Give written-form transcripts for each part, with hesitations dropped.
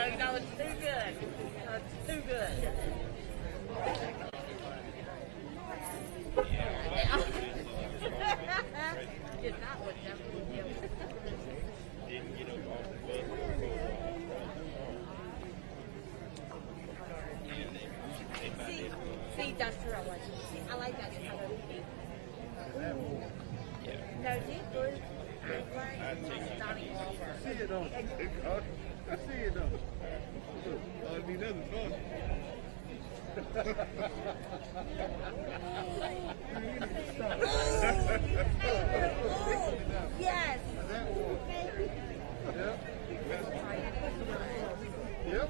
You know, it's too good. It's too good. Did not look that See, that's true. I like that color. No, deep blue. See it on. I see it on. All it needs is fun. Yes. Yep.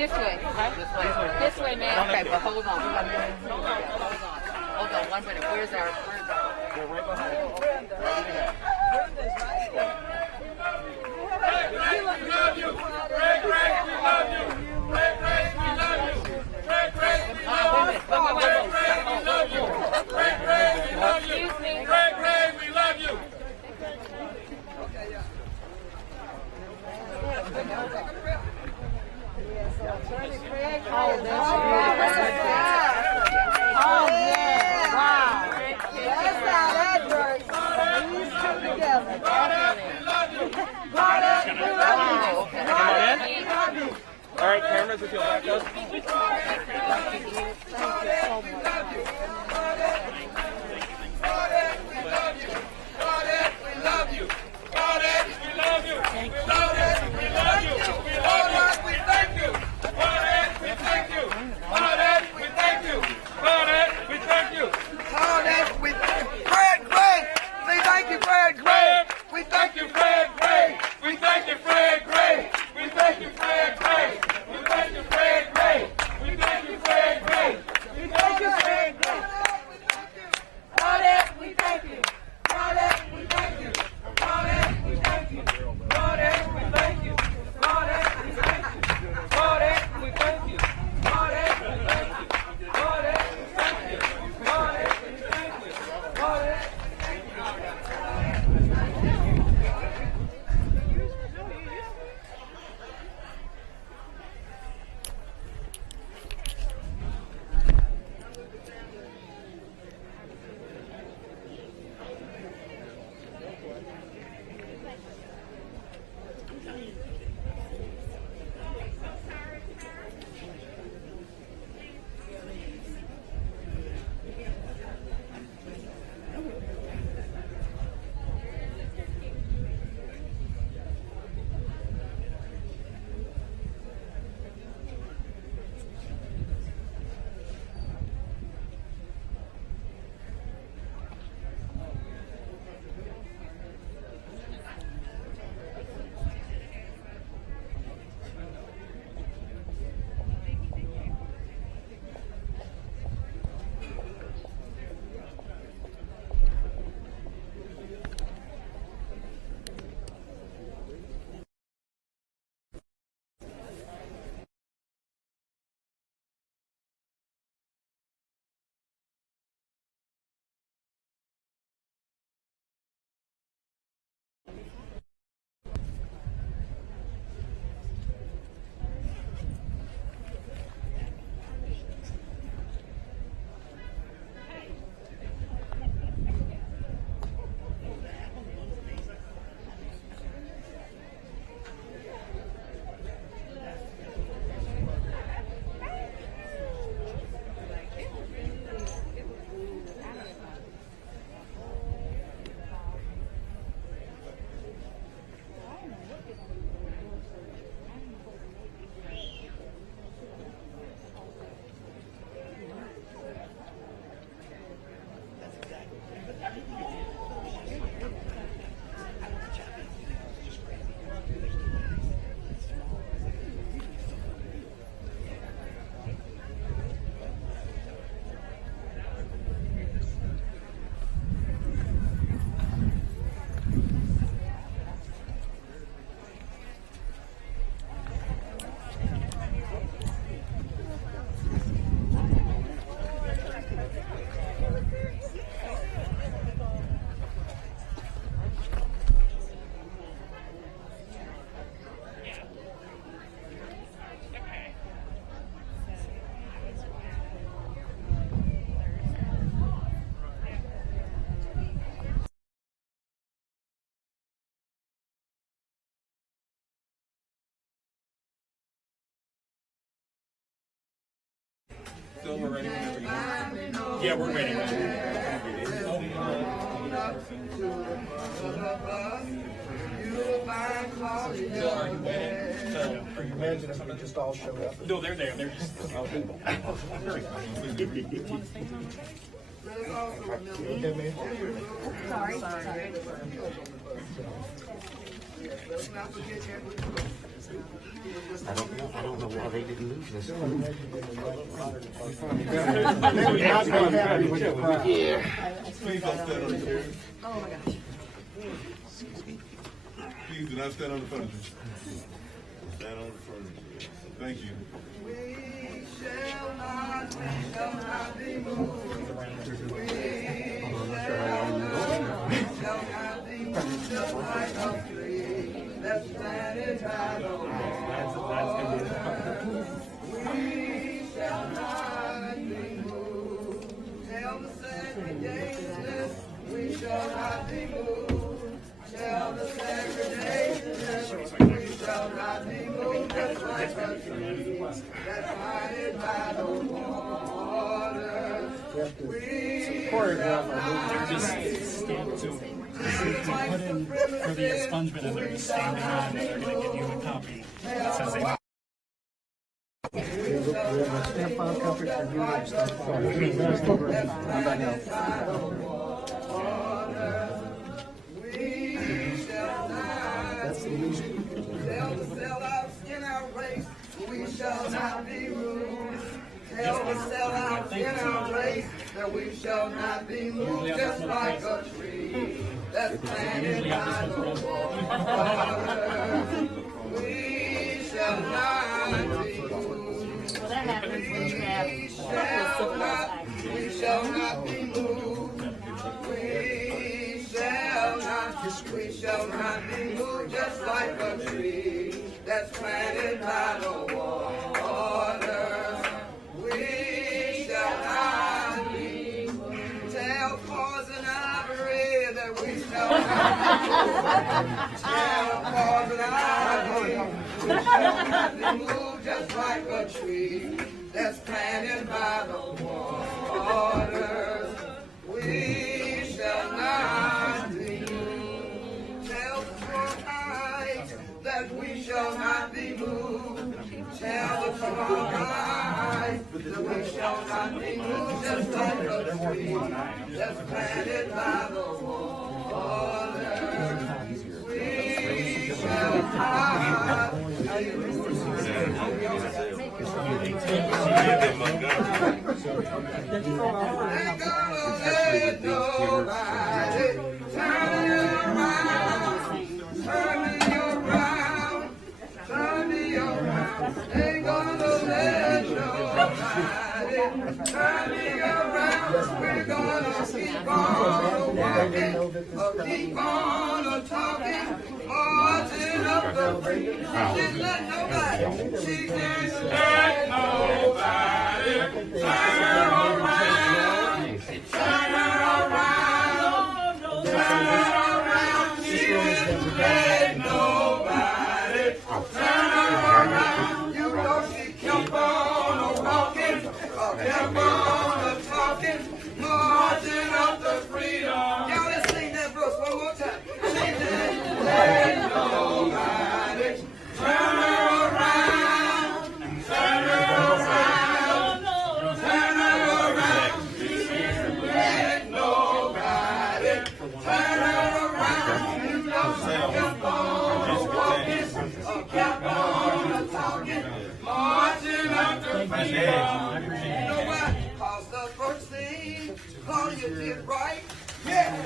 This way, right? This way, man. Okay, but hold on. Hold on, 1 minute. Where's our? They're right behind you. We love you. Greg, we love you. Greg, we love you. Greg, we love you. Greg, we love you. Greg, we love you. Greg, we love you. Oh, yeah. Wow. That's how that works. These two together. Claudette, we love you. Claudette, we love you. All right, cameras, if you'll back up. Thank you so much. We thank you, Fred Gray. Phil, we're ready whenever you are. Yeah, we're ready. Are you mad that somebody just all showed up? No, they're there. They're just. Okay, man. I don't know why they didn't lose this. Please don't stand on the chair. Oh my gosh. Please do not stand on the furniture. Stand on the furniture. Thank you. We shall not be moved. We shall not be moved, just like a tree that's planted by the water. We shall not be moved. Tell the segregationists we shall not be moved. Tell the segregationists we shall not be moved, just like a tree that's planted by the water. We Corey, shall not Just stand to put in for the expungement, and they're just standing on it. They're going to give you a copy that says they. Stamp file copy for you and stamp file. How about now? That's the least. Tell the sellouts in our race, we shall not be moved. Tell the sellouts in our race that we shall not be moved, just like a tree that's planted by the water. We shall not be moved. Well, that happens when you have. We shall not be moved. We shall not be moved, just like a tree that's planted by the water. We shall not be moved. Tell Paws and Ivory that we shall not be moved. Tell Paws and Ivory we shall not be moved, just like a tree that's planted by the waters. We shall not be moved. Tell the Troglodytes that we shall not be moved. Tell the Troglodytes that we shall not be moved, just like a tree that's planted by the waters. We shall not be moved. Ain't gonna let nobody turn me around, turn me around, turn me around. Ain't gonna let nobody turn me around. We're gonna keep on walking, keep on talking, marching up the street. She didn't let nobody, she didn't let nobody turn her around, turn her around, turn her around. She didn't let nobody turn her around. You know she kept on walking, kept on talking, marching up the freedom. Y'all let's sing that verse one more time. She didn't let nobody turn her around, turn her around, turn her around. She didn't let nobody turn her around. You know she kept on walking, kept on talking, marching up the freedom. You know what? 'Cause the first thing Claudia did right. Yeah.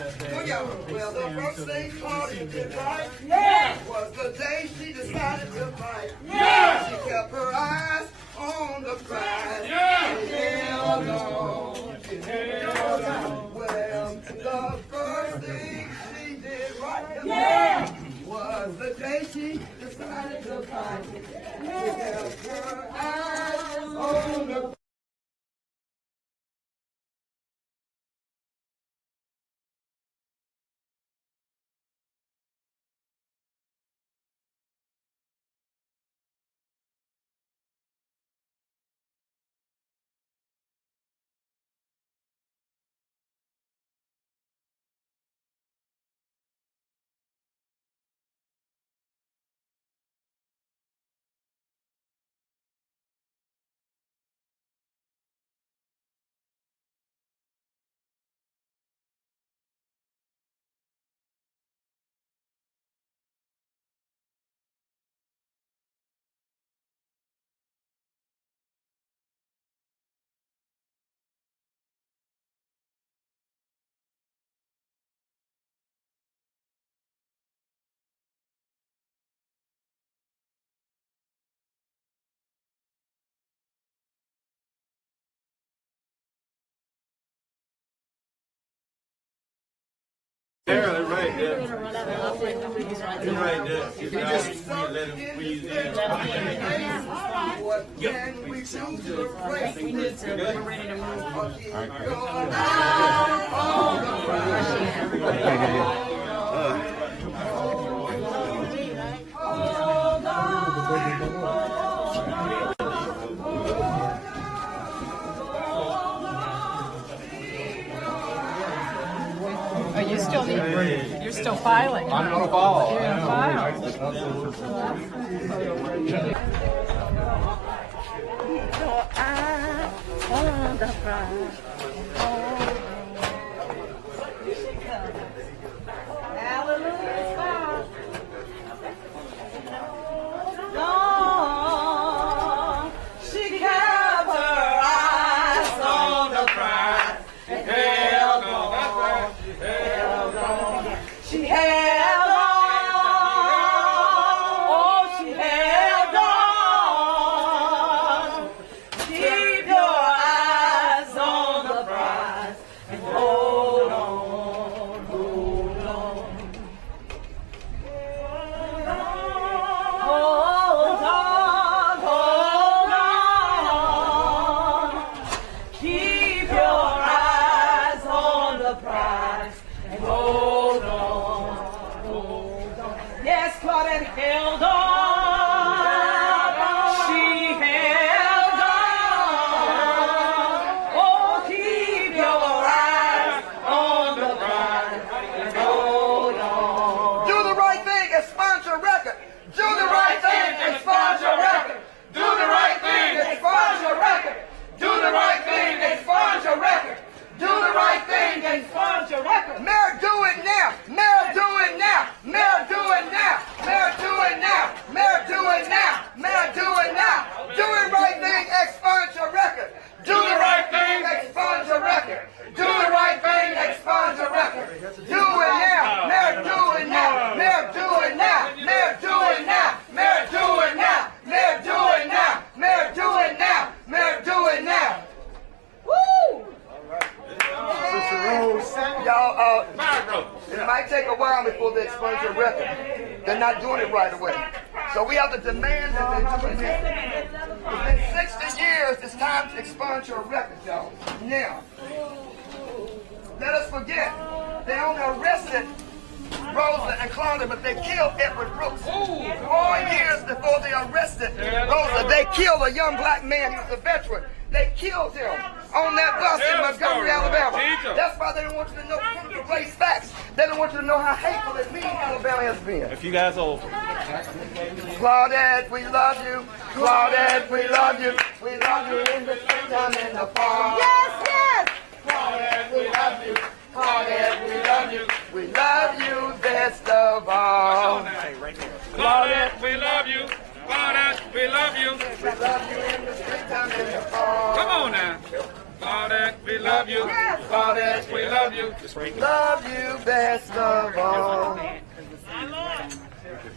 Well, the first thing Claudia did right. Yeah. Was the day she decided to fight. Yeah. She kept her eyes on the prize. Yeah. She held on. She held on. Well, the first thing she did right. Yeah. Was the day she decided to fight. She kept her eyes on the Yeah, right there. You're right there. You just let him squeeze in. What can we do to break this? We're ready to Oh, you still need, you're still filing. I'm gonna file. You're gonna file. She kept her eyes on the prize and held on. She held on. Oh, she held on. Keep your eyes on the prize and hold on, hold on. Hold on, hold on. Keep your eyes on the prize and hold on, hold on. Yes, Claudette held on. She held on. Oh, keep your eyes on the prize and hold on. Do the right thing, expunge your record. Do the right thing, expunge your record. Do the right thing, expunge your record. Do the right thing, expunge your record. Do the right thing, expunge your record. Mayor, do it now. Mayor, do it now. Mayor, do it now. Mayor, do it now. Mayor, do it now. Mayor, do it now. Do the right thing, expunge your record. Do the right thing, expunge your record. Do the right thing, expunge your record. Do it now. Mayor, do it now. Mayor, do it now. Mayor, do it now. Mayor, do it now. Mayor, do it now. Mayor, do it now. Mayor, do it now. Woo! Y'all, it might take a while before they expunge your record. They're not doing it right away. So we have to demand that they do it now. It's been 60 years, it's time to expunge your record, y'all. Now, let us forget, they only arrested Rosa and Claudia, but they killed Edward Brooks. 4 years before they arrested Rosa, they killed a young black man. He was a veteran. They killed him on that bus in Montgomery, Alabama. That's why they don't want you to know critical race facts. They don't want you to know how hateful and mean Alabama has been. If you guys are over. Claudette, we love you. Claudette, we love you. We love you in the springtime and the fall. Yes, yes. Claudette, we love you. Claudette, we love you. We love you best of all. Claudette, we love you. Claudette, we love you. We love you in the springtime and the fall. Come on now. Claudette, we love you. Claudette, we love you. We love you best of all.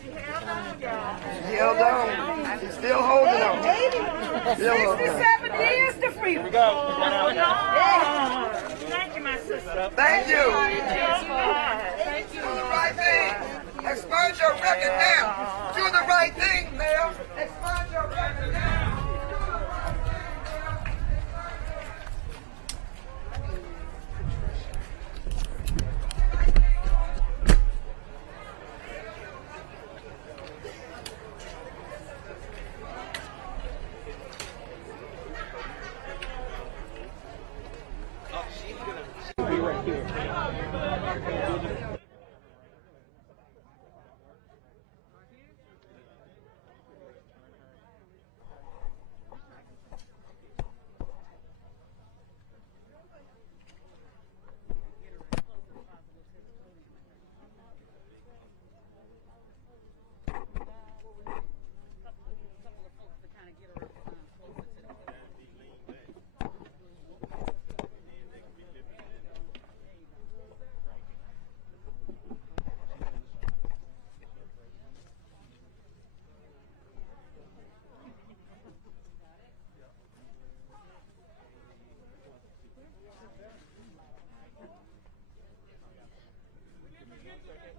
She held on. She's still holding on. Still holding on. 67 years to freedom. Here we go. Thank you, my sister. Thank you. Do the right thing. Expunge your record now. Do the right thing, Mayor. Expunge your record now.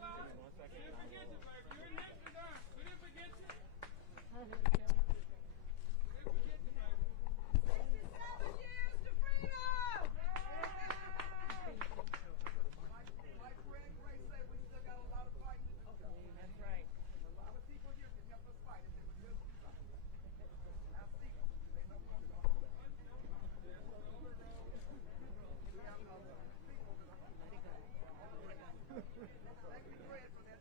You're next to God. We didn't forget you. We didn't forget you, baby. 67 years to freedom! Like Greg Ray said, we still got a lot of fighting to do. That's right. A lot of people here can help us fight if they would just do something. Now see them. They know what I'm talking about. Thank you, Greg, for that.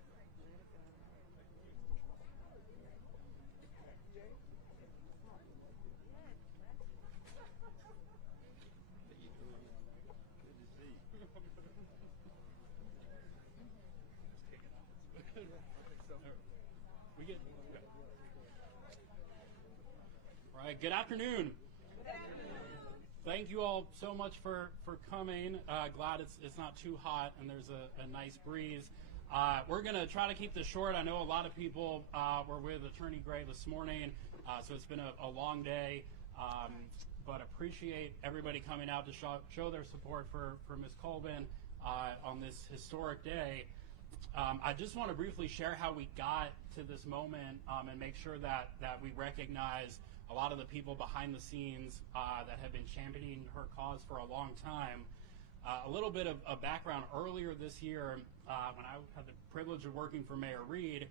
We get. Okay. All right. Good afternoon. Thank you all so much for coming. Glad it's not too hot and there's a nice breeze. We're going to try to keep this short. I know a lot of people were with Attorney Gray this morning, so it's been a long day. But appreciate everybody coming out to show their support for Ms. Colvin on this historic day. I just want to briefly share how we got to this moment and make sure that we recognize a lot of the people behind the scenes that have been championing her cause for a long time. A little bit of background. Earlier this year, when I had the privilege of working for Mayor Reed,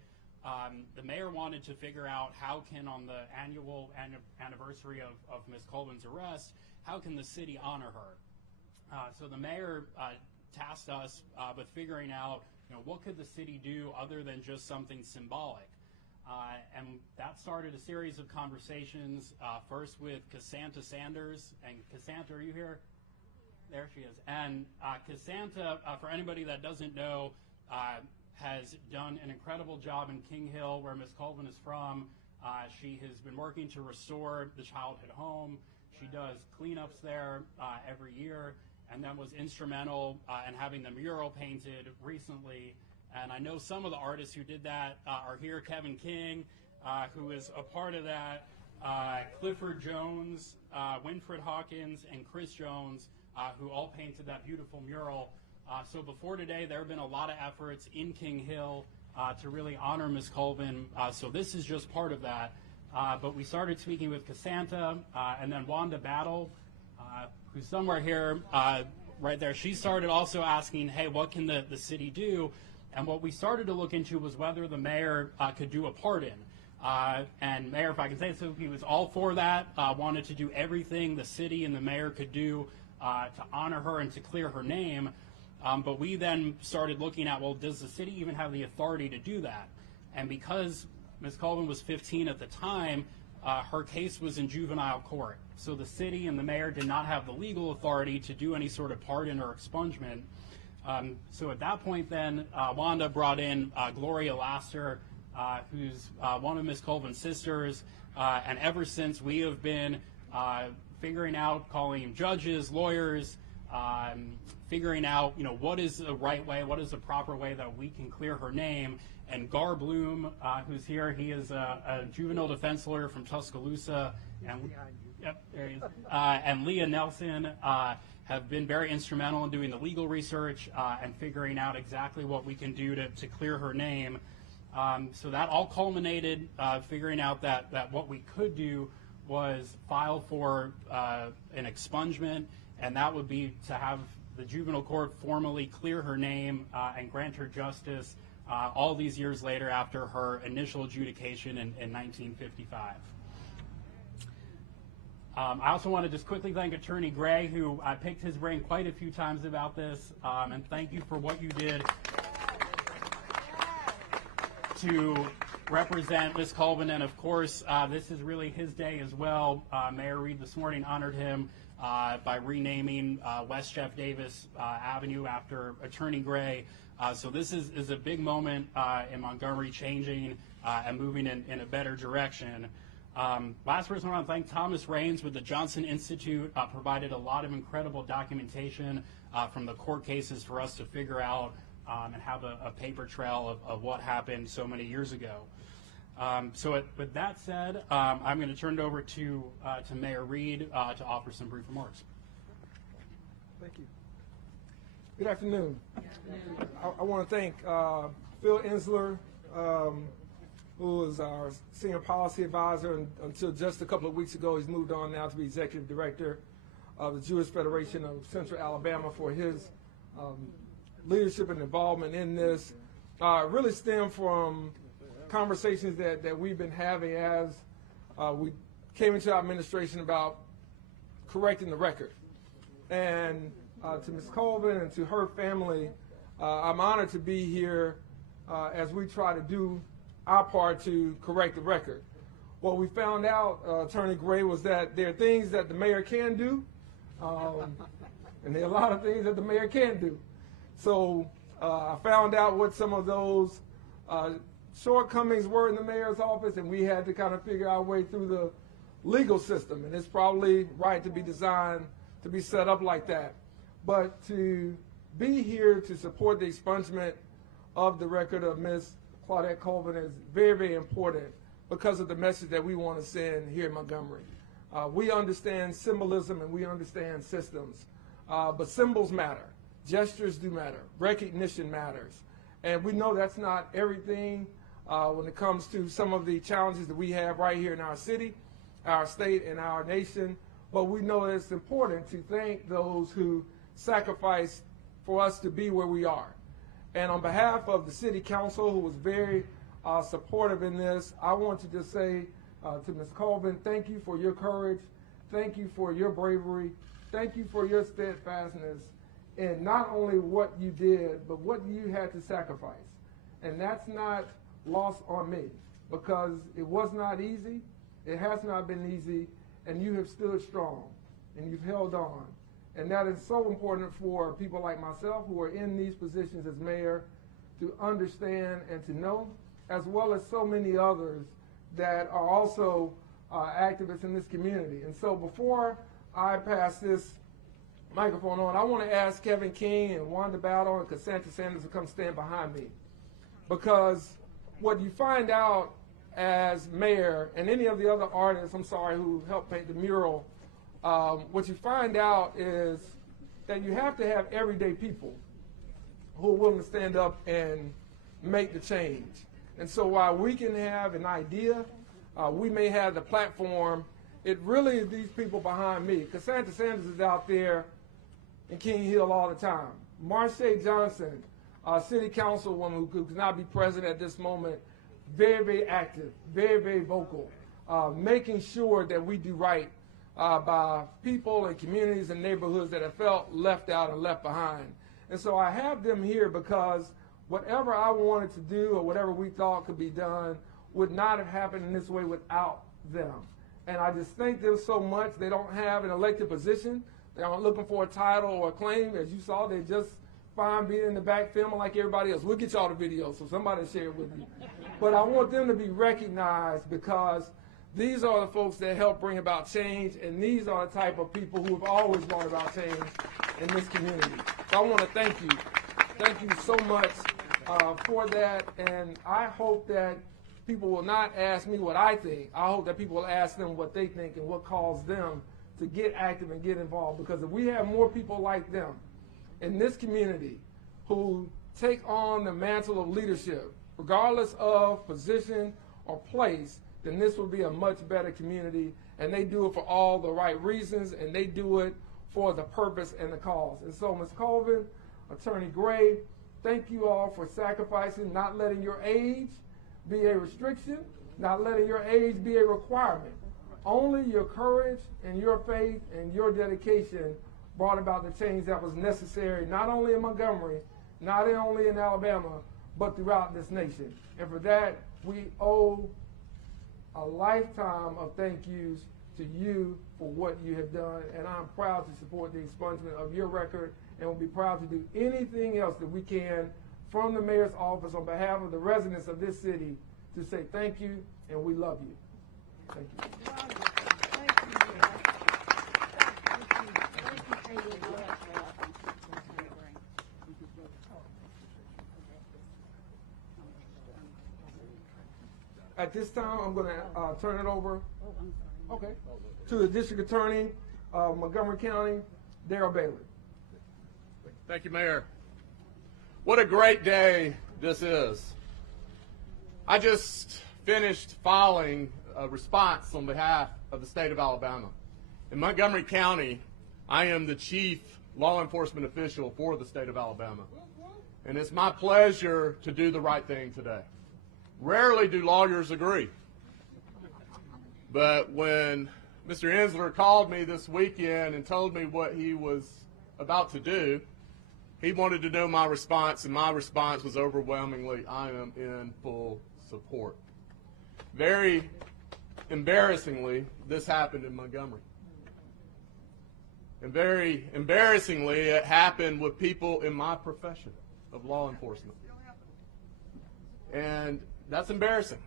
the mayor wanted to figure out how can, on the annual anniversary of Ms. Colvin's arrest, how can the city honor her? So the mayor tasked us with figuring out, what could the city do other than just something symbolic? And that started a series of conversations, first with Cassandra Sanders. And Cassandra, are you here? There she is. And Cassandra, for anybody that doesn't know, has done an incredible job in King Hill, where Ms. Colvin is from. She has been working to restore the childhood home. She does cleanups there every year, and then was instrumental in having the mural painted recently. And I know some of the artists who did that are here. Kevin King, who is a part of that, Clifford Jones, Winfred Hawkins, and Chris Jones, who all painted that beautiful mural. So before today, there have been a lot of efforts in King Hill to really honor Ms. Colvin. So this is just part of that. But we started speaking with Cassandra, and then Wanda Battle, who's somewhere here, right there. She started also asking, hey, what can the city do? And what we started to look into was whether the mayor could do a pardon. And Mayor, if I can say so, he was all for that, wanted to do everything the city and the mayor could do to honor her and to clear her name. But we then started looking at, well, does the city even have the authority to do that? And because Ms. Colvin was 15 at the time, her case was in juvenile court. So the city and the mayor did not have the legal authority to do any sort of pardon or expungement. So at that point then, Wanda brought in Gloria Laster, who's one of Ms. Colvin's sisters. And ever since, we have been figuring out, calling judges, lawyers, figuring out, what is the right way, what is the proper way that we can clear her name. And Gar Bloom, who's here, he is a juvenile defense lawyer from Tuscaloosa. And, yep, there he is. And Leah Nelson have been very instrumental in doing the legal research and figuring out exactly what we can do to clear her name. So that all culminated figuring out that what we could do was file for an expungement, and that would be to have the juvenile court formally clear her name and grant her justice all these years later after her initial adjudication in 1955. I also want to just quickly thank Attorney Gray, who I picked his brain quite a few times about this, and thank you for what you did to represent Ms. Colvin. And of course, this is really his day as well. Mayor Reed this morning honored him by renaming West Jeff Davis Avenue after Attorney Gray. So this is a big moment in Montgomery, changing and moving in a better direction. Last person I want to thank, Thomas Raines with the Johnson Institute, provided a lot of incredible documentation from the court cases for us to figure out and have a paper trail of what happened so many years ago. With that said, I'm going to turn it over to Mayor Reed to offer some brief remarks. Thank you. Good afternoon. I want to thank Phil Insler, who is our senior policy advisor, and until just a couple of weeks ago, he's moved on now to be executive director of the Jewish Federation of Central Alabama, for his leadership and involvement in this. Really stemmed from conversations that we've been having as we came into our administration about correcting the record. And to Ms. Colvin and to her family, I'm honored to be here as we try to do our part to correct the record. What we found out, Attorney Gray, was that there are things that the mayor can do, and there are a lot of things that the mayor can't do. So I found out what some of those shortcomings were in the mayor's office, and we had to kind of figure our way through the legal system. And it's probably right to be designed to be set up like that. But to be here to support the expungement of the record of Ms. Claudette Colvin is very, very important because of the message that we want to send here in Montgomery. We understand symbolism and we understand systems, but symbols matter. Gestures do matter. Recognition matters. And we know that's not everything when it comes to some of the challenges that we have right here in our city, our state, and our nation. But we know that it's important to thank those who sacrificed for us to be where we are. And on behalf of the City Council, who was very supportive in this, I want to just say to Ms. Colvin, thank you for your courage. Thank you for your bravery. Thank you for your steadfastness in not only what you did, but what you had to sacrifice. And that's not lost on me, because it was not easy. It has not been easy, and you have stood strong, and you've held on. And that is so important for people like myself who are in these positions as mayor to understand and to know, as well as so many others that are also activists in this community. And so before I pass this microphone on, I want to ask Kevin King and Wanda Battle and Cassandra Sanders to come stand behind me. Because what you find out as mayor, and any of the other artists, who helped paint the mural, what you find out is that you have to have everyday people who are willing to stand up and make the change. And so while we can have an idea, we may have the platform, it really is these people behind me. Cassandra Sanders is out there in King Hill all the time. Marcia Johnson, city councilwoman who could not be present at this moment, very, very active, very, very vocal, making sure that we do right by people and communities and neighborhoods that have felt left out and left behind. And so I have them here because whatever I wanted to do or whatever we thought could be done would not have happened in this way without them. And I just thank them so much. They don't have an elected position. They aren't looking for a title or a claim. As you saw, they're just fine being in the back filming like everybody else. We'll get y'all the video so somebody will share it with you. But I want them to be recognized because these are the folks that help bring about change, and these are the type of people who have always brought about change in this community. So I want to thank you. Thank you so much for that, and I hope that people will not ask me what I think. I hope that people will ask them what they think and what caused them to get active and get involved, because if we have more people like them in this community who take on the mantle of leadership, regardless of position or place, then this will be a much better community, and they do it for all the right reasons, and they do it for the purpose and the cause. And so, Ms. Colvin, Attorney Gray, thank you all for sacrificing, not letting your age be a restriction, not letting your age be a requirement. Only your courage and your faith and your dedication brought about the change that was necessary, not only in Montgomery, not only in Alabama, but throughout this nation. And for that, we owe a lifetime of thank yous to you for what you have done, and I'm proud to support the expungement of your record, and will be proud to do anything else that we can from the mayor's office on behalf of the residents of this city to say thank you and we love you. Thank you. At this time, I'm going to turn it over to the District Attorney of Montgomery County, Darrell Bailey. Thank you, Mayor. What a great day this is. I just finished filing a response on behalf of the state of Alabama. In Montgomery County, I am the chief law enforcement official for the state of Alabama. And it's my pleasure to do the right thing today. Rarely do lawyers agree. But when Mr. Insler called me this weekend and told me what he was about to do, he wanted to know my response, and my response was overwhelmingly, I am in full support. Very embarrassingly, this happened in Montgomery. And very embarrassingly, it happened with people in my profession of law enforcement. And that's embarrassing.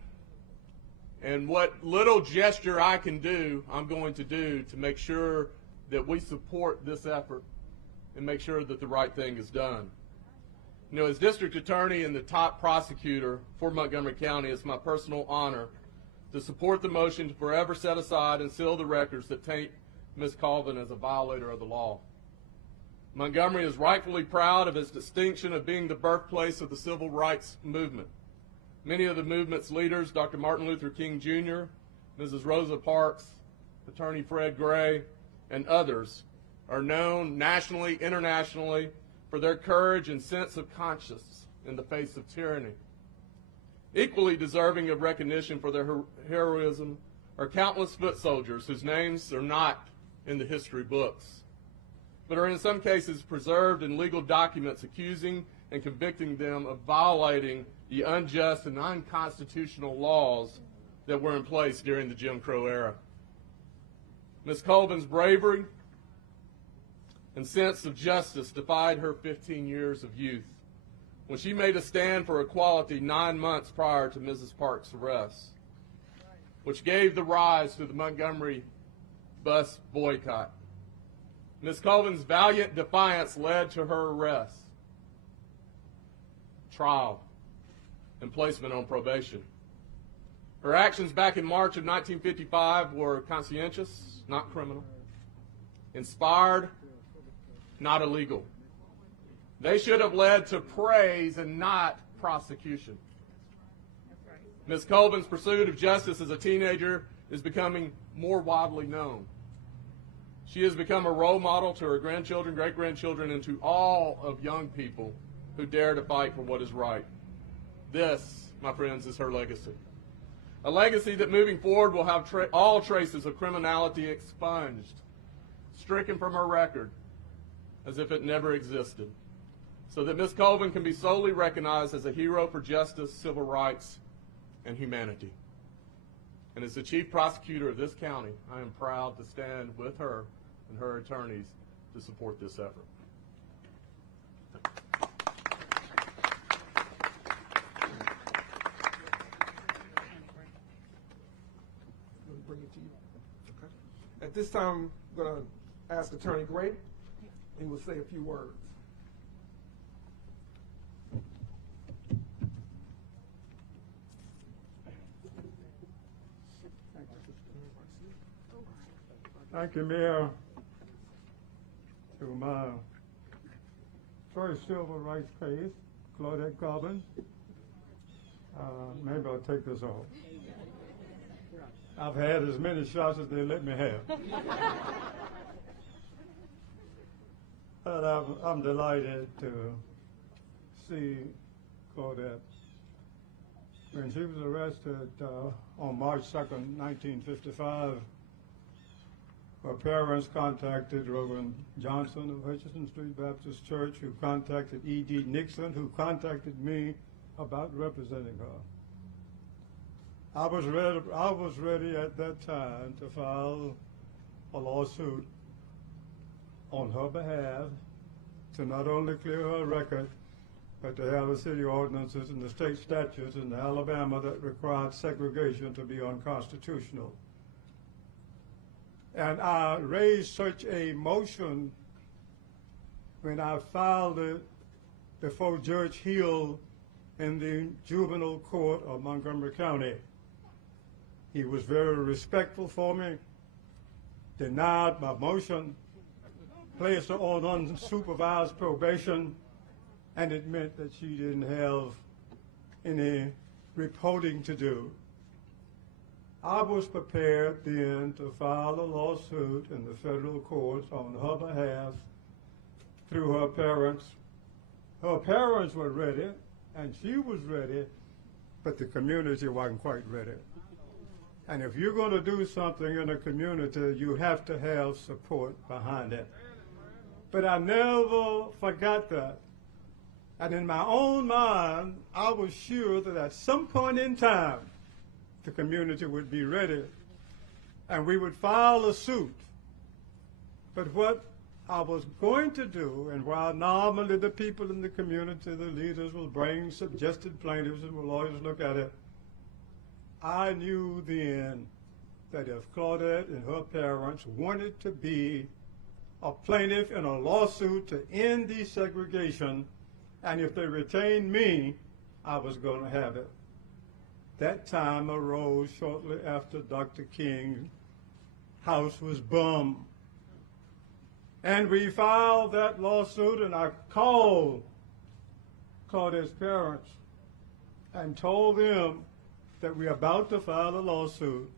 And what little gesture I can do, I'm going to do to make sure that we support this effort and make sure that the right thing is done. You know, as district attorney and the top prosecutor for Montgomery County, it's my personal honor to support the motion to forever set aside and seal the records that taint Ms. Colvin as a violator of the law. Montgomery is rightfully proud of its distinction of being the birthplace of the civil rights movement. Many of the movement's leaders, Dr. Martin Luther King Jr., Mrs. Rosa Parks, Attorney Fred Gray, and others, are known nationally, internationally, for their courage and sense of conscience in the face of tyranny. Equally deserving of recognition for their heroism are countless foot soldiers whose names are not in the history books, but are in some cases preserved in legal documents accusing and convicting them of violating the unjust and unconstitutional laws that were in place during the Jim Crow era. Ms. Colvin's bravery and sense of justice defied her 15 years of youth when she made a stand for equality 9 months prior to Mrs. Parks' arrest, which gave the rise to the Montgomery bus boycott. Ms. Colvin's valiant defiance led to her arrest, trial, and placement on probation. Her actions back in March of 1955 were conscientious, not criminal, inspired, not illegal. They should have led to praise and not prosecution. Ms. Colvin's pursuit of justice as a teenager is becoming more widely known. She has become a role model to her grandchildren, great-grandchildren, and to all of young people who dare to fight for what is right. This, my friends, is her legacy. A legacy that moving forward will have all traces of criminality expunged, stricken from her record as if it never existed, so that Ms. Colvin can be solely recognized as a hero for justice, civil rights, and humanity. And as the chief prosecutor of this county, I am proud to stand with her and her attorneys to support this effort. Bring it to you. Okay. At this time, I'm going to ask Attorney Gray. He will say a few words. Thank you, Mayor. To my first civil rights case, Claudette Colvin. Maybe I'll take this off. I've had as many shots as they let me have. But I'm delighted to see Claudette. When she was arrested on March 2nd, 1955, her parents contacted Reverend Johnson of Hutchinson Street Baptist Church, who contacted E.D. Nixon, who contacted me about representing her. I was ready at that time to file a lawsuit on her behalf to not only clear her record, but to have the city ordinances and the state statutes in Alabama that required segregation to be unconstitutional. And I raised such a motion when I filed it before Judge Hill in the juvenile court of Montgomery County. He was very respectful for me, denied my motion, placed her on unsupervised probation, and it meant that she didn't have any reporting to do. I was prepared then to file a lawsuit in the federal courts on her behalf through her parents. Her parents were ready, and she was ready, but the community wasn't quite ready. And if you're going to do something in a community, you have to have support behind it. But I never forgot that. And in my own mind, I was sure that at some point in time, the community would be ready, and we would file a suit. But what I was going to do, and while normally the people in the community, the leaders, will bring suggested plaintiffs and the lawyers look at it, I knew then that if Claudette and her parents wanted to be a plaintiff in a lawsuit to end desegregation, and if they retained me, I was going to have it. That time arose shortly after Dr. King's house was bombed. And we filed that lawsuit, and I called Claudette's parents and told them that we're about to file a lawsuit,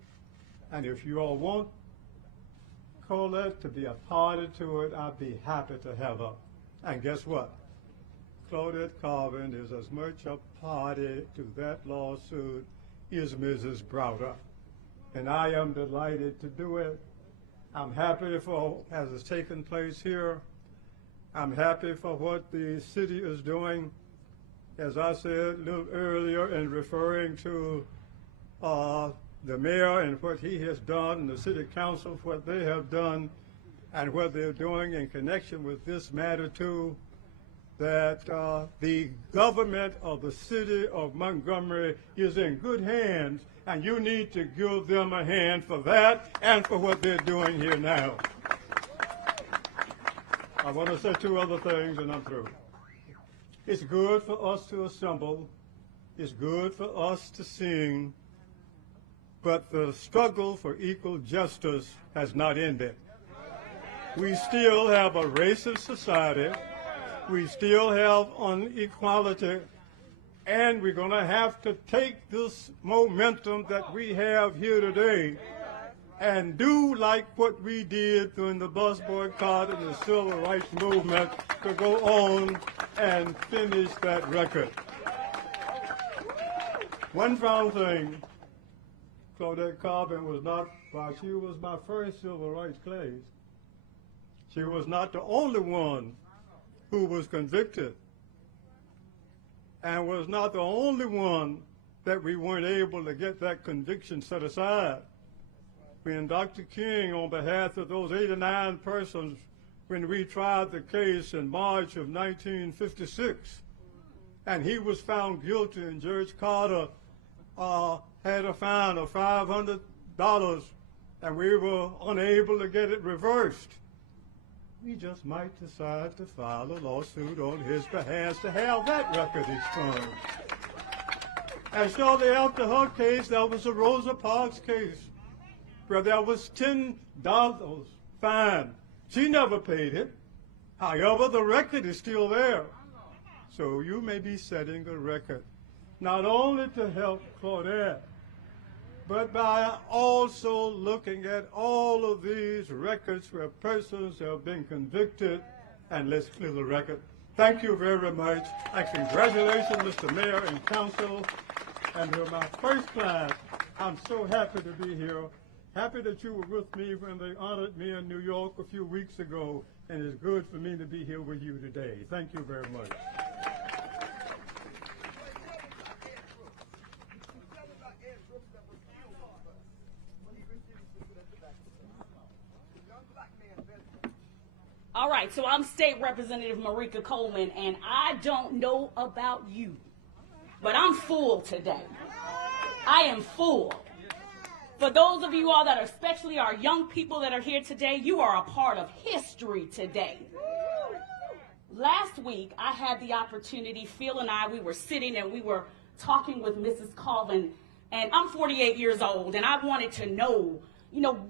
and if you all want Claudette to be a party to it, I'd be happy to have her. And guess what? Claudette Colvin is as much a party to that lawsuit as Mrs. Browder. And I am delighted to do it. I'm happy for as has taken place here. I'm happy for what the city is doing. As I said a little earlier in referring to the mayor and what he has done, and the city council, what they have done, and what they're doing in connection with this matter too, that the government of the city of Montgomery is in good hands, and you need to give them a hand for that and for what they're doing here now. I want to say two other things and I'm through. It's good for us to assemble. It's good for us to sing. But the struggle for equal justice has not ended. We still have a racist society. We still have inequality, and we're going to have to take this momentum that we have here today and do like what we did during the bus boycott and the civil rights movement to go on and finish that record. One final thing, Claudette Colvin was not, while she was my first civil rights case, she was not the only one who was convicted, and was not the only one that we weren't able to get that conviction set aside. When Dr. King, on behalf of those 89 persons, when we tried the case in March of 1956, and he was found guilty, and Judge Carter had a fine of $500, and we were unable to get it reversed. We just might decide to file a lawsuit on his behalf to have that record expunged. And shortly after her case, there was a Rosa Parks case where there was $10 fine. She never paid it. However, the record is still there. So you may be setting a record, not only to help Claudette, but by also looking at all of these records where persons have been convicted, and let's clear the record. Thank you very much, and congratulations, Mr. Mayor and Council. And to my first class, I'm so happy to be here. Happy that you were with me when they honored me in New York a few weeks ago, and it's good for me to be here with you today. Thank you very much. All right, so I'm State Representative Marika Coleman, and I don't know about you, but I'm full today. I am full. For those of you all that are, especially our young people that are here today, you are a part of history today. Last week, I had the opportunity, Phil and I, we were sitting and we were talking with Mrs. Colvin, and I'm 48 years old, and I wanted to know,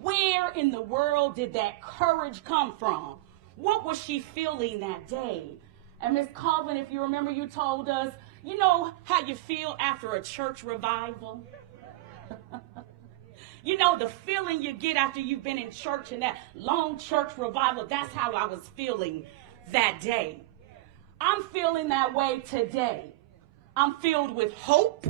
where in the world did that courage come from? What was she feeling that day? And Ms. Colvin, if you remember, you told us, you know how you feel after a church revival? You know, the feeling you get after you've been in church and that long church revival, that's how I was feeling that day. I'm feeling that way today. I'm filled with hope.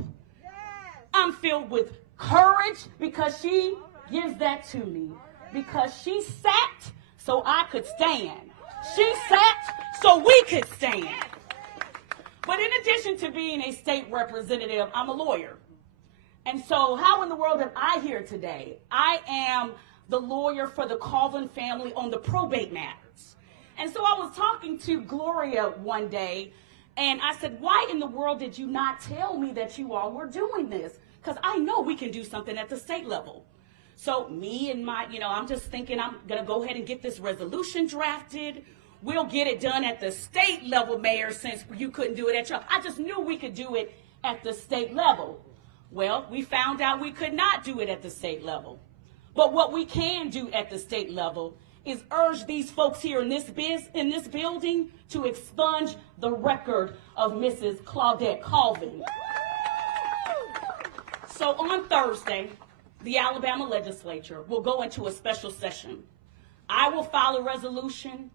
I'm filled with courage because she gives that to me. Because she sat so I could stand. She sat so we could stand. But in addition to being a state representative, I'm a lawyer. And so how in the world am I here today? I am the lawyer for the Colvin family on the probate matters. And so I was talking to Gloria one day, and I said, why in the world did you not tell me that you all were doing this? Because I know we can do something at the state level. So me and my, I'm just thinking I'm going to go ahead and get this resolution drafted. We'll get it done at the state level, Mayor, since you couldn't do it at your. I just knew we could do it at the state level. Well, we found out we could not do it at the state level. But what we can do at the state level is urge these folks here in this building to expunge the record of Mrs. Claudette Colvin. So on Thursday, the Alabama legislature will go into a special session. I will file a resolution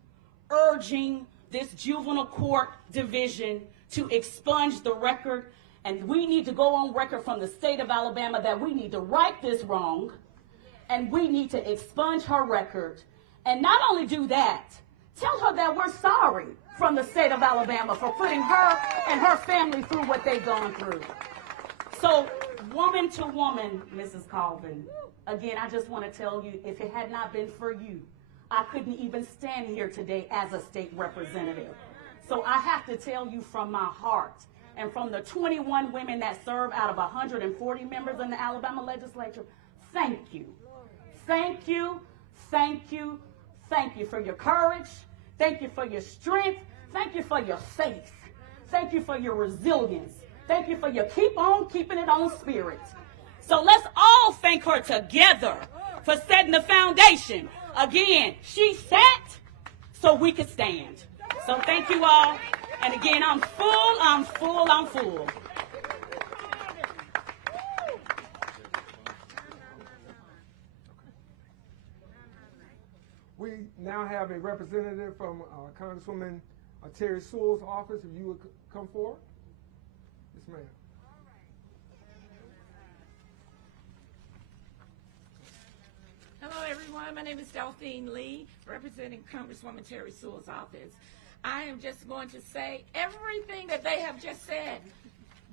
urging this juvenile court division to expunge the record, and we need to go on record from the state of Alabama that we need to right this wrong, and we need to expunge her record. And not only do that, tell her that we're sorry from the state of Alabama for putting her and her family through what they've gone through. So, woman to woman, Mrs. Colvin, again, I just want to tell you, if it had not been for you, I couldn't even stand here today as a state representative. So I have to tell you from my heart, and from the 21 women that serve out of 140 members in the Alabama legislature, thank you. Thank you, thank you, thank you for your courage. Thank you for your strength. Thank you for your faith. Thank you for your resilience. Thank you for your keep on keeping it on spirit. So let's all thank her together for setting the foundation. Again, she sat so we could stand. So thank you all. And again, I'm full, I'm full, I'm full. We now have a representative from Congresswoman Terry Sewell's office. If you would come forward. Yes, ma'am. Hello, everyone. My name is Delphine Lee, representing Congresswoman Terry Sewell's office. I am just going to say everything that they have just said.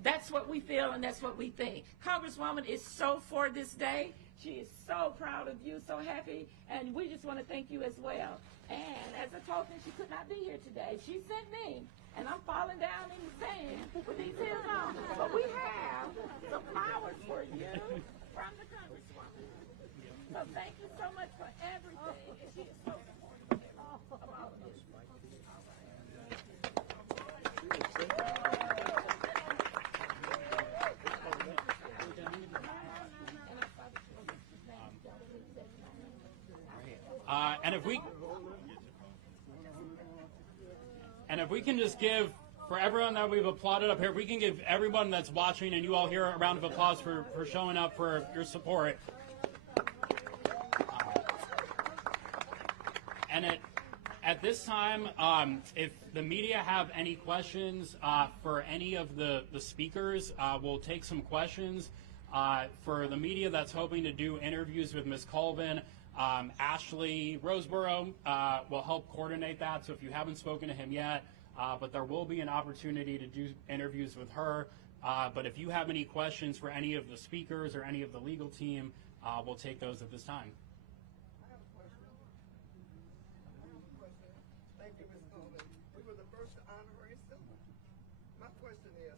That's what we feel and that's what we think. Congresswoman is so for this day. She is so proud of you, so happy, and we just want to thank you as well. And as a token, she could not be here today. She sent me, and I'm falling down in the sand with these heels on. But we have some flowers for you from the Congresswoman. So thank you so much for everything. And she is so supportive of all of this. And if we can just give, for everyone that we've applauded up here, if we can give everyone that's watching and you all here a round of applause for showing up for your support. And at this time, if the media have any questions for any of the speakers, we'll take some questions. For the media that's hoping to do interviews with Ms. Colvin, Ashley Roseborough will help coordinate that, so if you haven't spoken to him yet, but there will be an opportunity to do interviews with her. But if you have any questions for any of the speakers or any of the legal team, we'll take those at this time. Thank you, Ms. Colvin. We were the first to honor her in silver. My question is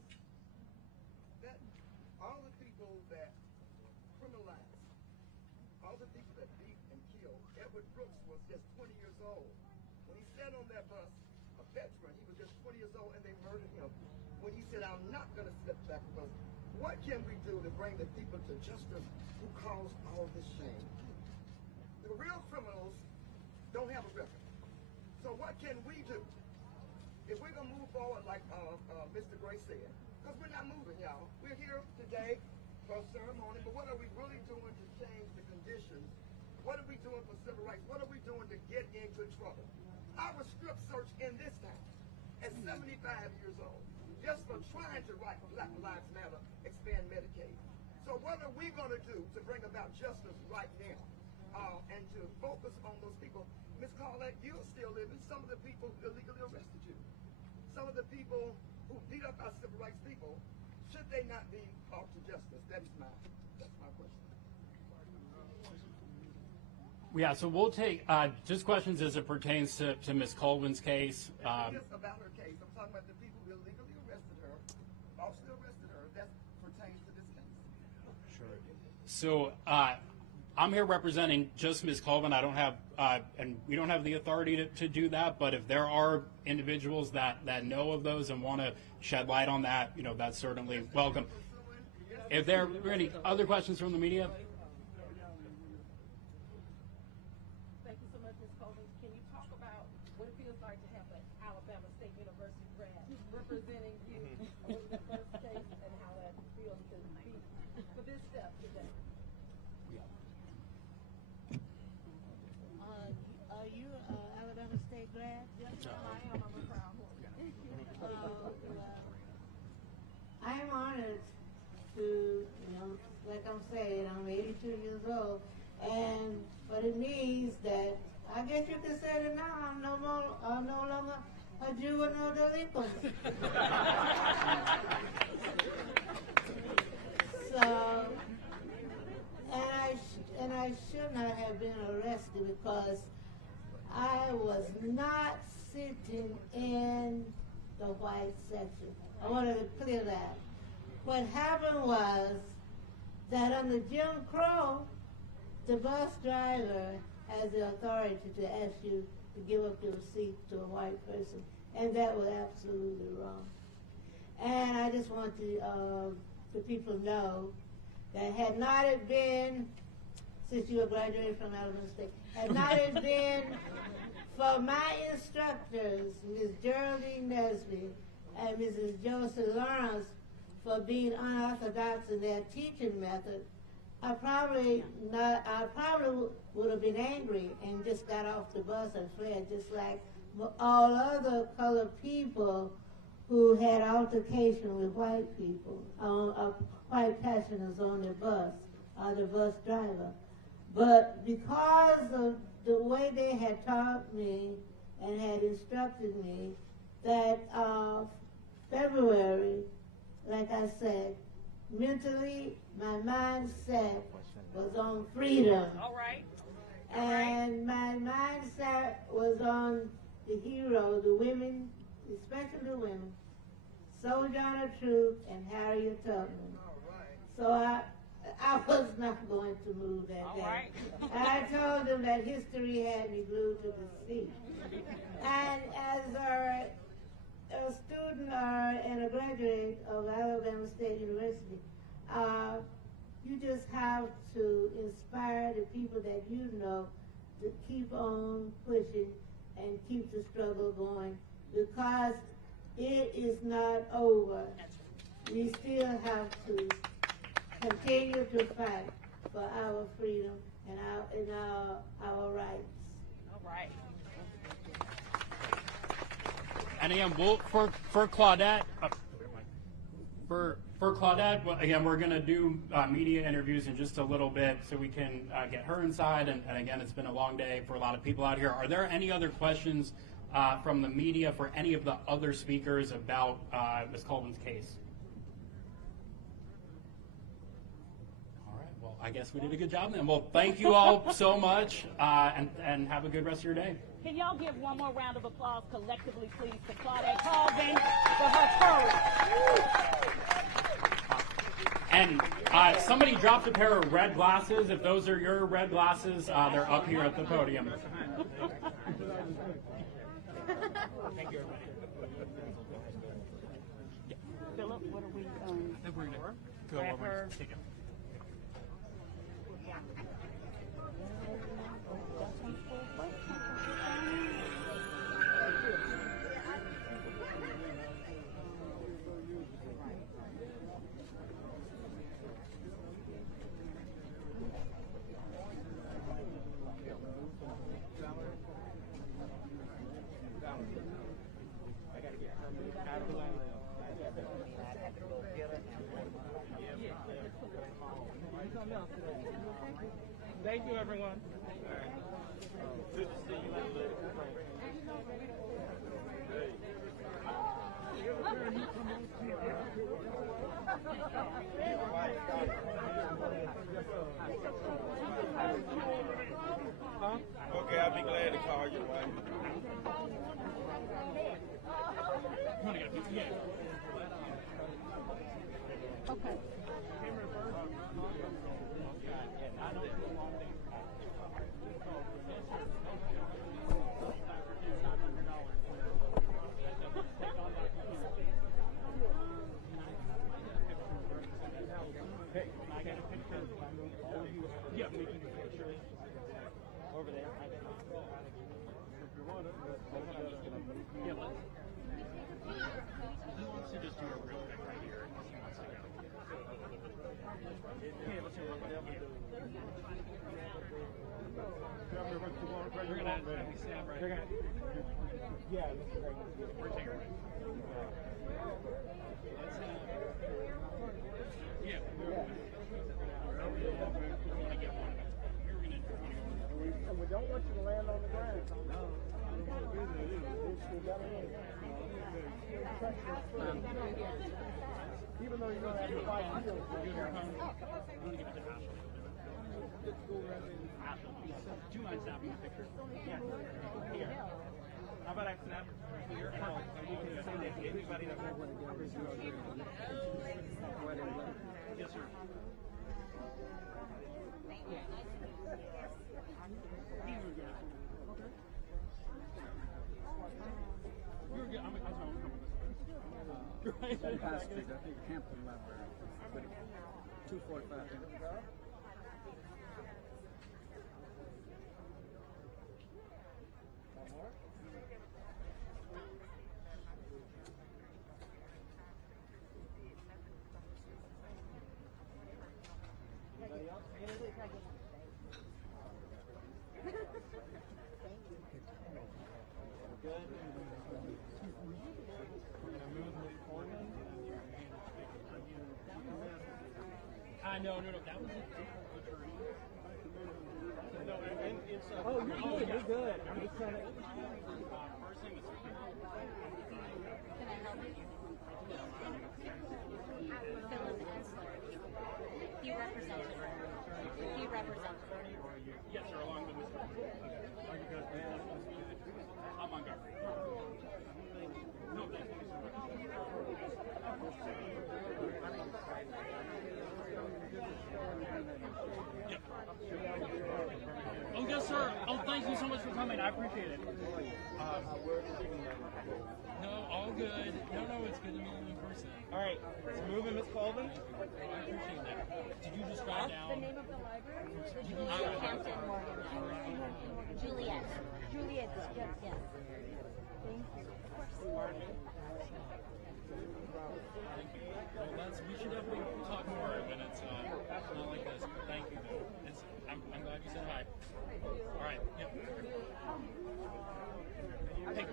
that all the people that criminalized, all the people that beat and killed, Edward Brooks was just 20 years old. When he sat on that bus, a veteran, he was just 20 years old, and they murdered him. When he said, I'm not going to sit back with us, what can we do to bring the people to justice who caused all this shame? The real criminals don't have a record. So what can we do? If we're going to move forward like Mr. Gray said, because we're not moving, y'all. We're here today for a ceremony, but what are we really doing to change the conditions? What are we doing for civil rights? What are we doing to get in good trouble? I was strip searched in this town at 75 years old, just for trying to write Black Lives Matter, expand Medicaid. So what are we going to do to bring about justice right now and to focus on those people? Ms. Claudette, you're still living. Some of the people who illegally arrested you, some of the people who beat up our civil rights people, should they not be brought to justice? That's my question. Yeah, so we'll take just questions as it pertains to Ms. Colvin's case. Just about her case. I'm talking about the people who illegally arrested her, falsely arrested her. That pertains to this case. Sure. So I'm here representing just Ms. Colvin. I don't have, and we don't have the authority to do that. But if there are individuals that know of those and want to shed light on that, you know, that's certainly welcome. If there are any other questions from the media. Thank you so much, Ms. Colvin. Can you talk about what it feels like to have an Alabama State University grad representing you in the first case and how that feels to be for this step today? Are you Alabama State grad? Yes, I am. I'm a proud one. I am honored to, you know, like I'm saying, I'm 82 years old, and but it means that I guess you could say that now I'm no longer a juvenile delinquent. So, and I should not have been arrested because I was not sitting in the white section. I wanted to clear that. What happened was that under Jim Crow, the bus driver has the authority to ask you to give up your seat to a white person, and that was absolutely wrong. And I just want the people know that had not it been, since you were graduated from Alabama State, had not it been for my instructors, Ms. Geraldine Nesby and Mrs. Joseph Lawrence, for being unorthodox in their teaching method, I probably would have been angry and just got off the bus and fled, just like all other colored people who had altercation with white people, white passengers on their bus, the bus driver. But because of the way they had taught me and had instructed me, that February, like I said, mentally, my mindset was on freedom. All right. And my mindset was on the heroes, the women, especially the women, Sojourner Truth and Harriet Tubman. So I was not going to move that day. And I told them that history had me glued to the seat. And as a student and a graduate of Alabama State University, you just have to inspire the people that you know to keep on pushing and keep the struggle going, because it is not over. We still have to continue to fight for our freedom and our rights. All right. And again, for Claudette, for Claudette, well, again, we're going to do media interviews in just a little bit so we can get her inside. And again, it's been a long day for a lot of people out here. Are there any other questions from the media for any of the other speakers about Ms. Colvin's case? All right, well, I guess we did a good job then. Well, thank you all so much, and have a good rest of your day. Can y'all give one more round of applause collectively, please, to Claudette Colvin for her courage? And somebody dropped a pair of red glasses. If those are your red glasses, they're up here at the podium. Thank you, everybody. Philip, what are we doing? I think we're going to go Grab over her. and take it. something else today. Thank you, everyone. Good to see you. Huh? Okay, I'll be glad to call your wife. Okay. Hey, I got a picture. Yeah, we can picture over there. If you want it, yeah, let's. He wants to just do a real quick right here. He wants to go. Yeah, let's see what we're going to do. We're going to stand right here. Yeah, we're taking right. Yeah. And we don't want you to land on the ground. No. Even though you're going to have to fight heels. Do you mind snapping a picture? Yeah. Here. How about I snap your help? And you can send it to anybody that wants to. Yes, sir. You're good. I'm Past Street, I think Hampton Library. 245. No, that was a different attorney. No, it's oh, you're good. I'm just trying to. First name is. Can I help you? Philip Ensler. He represents. Yes, sir, along with Mr. Are you good? I'm Montgomery. No, thank you so much. Oh, yes, sir. Oh, thank you so much for coming. I appreciate it. No, all good. No, it's good to meet you in person. All right, so moving, Miss Colvin. I appreciate that. Did you just write down? The name of the library? Hampton Morgan. Juliet. Juliet, yes. Thank you. Pardon me? Well, we should definitely talk more when it's not like this. Thank you, though. I'm glad you said hi. All right. Yep. Hey.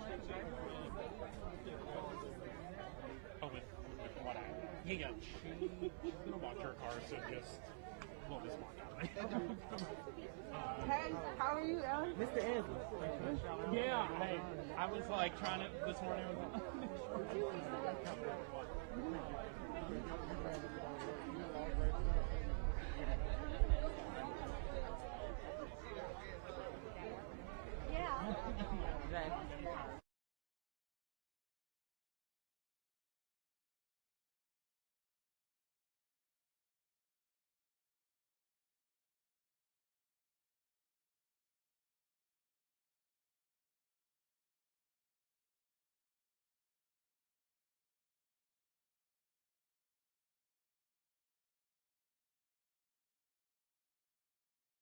Oh, with what I... Yeah. She's going to watch her car, so just... Well, this one. Hey, how are you, Alan? Mr. Ansley. Yeah, I was like trying to... This morning I was like...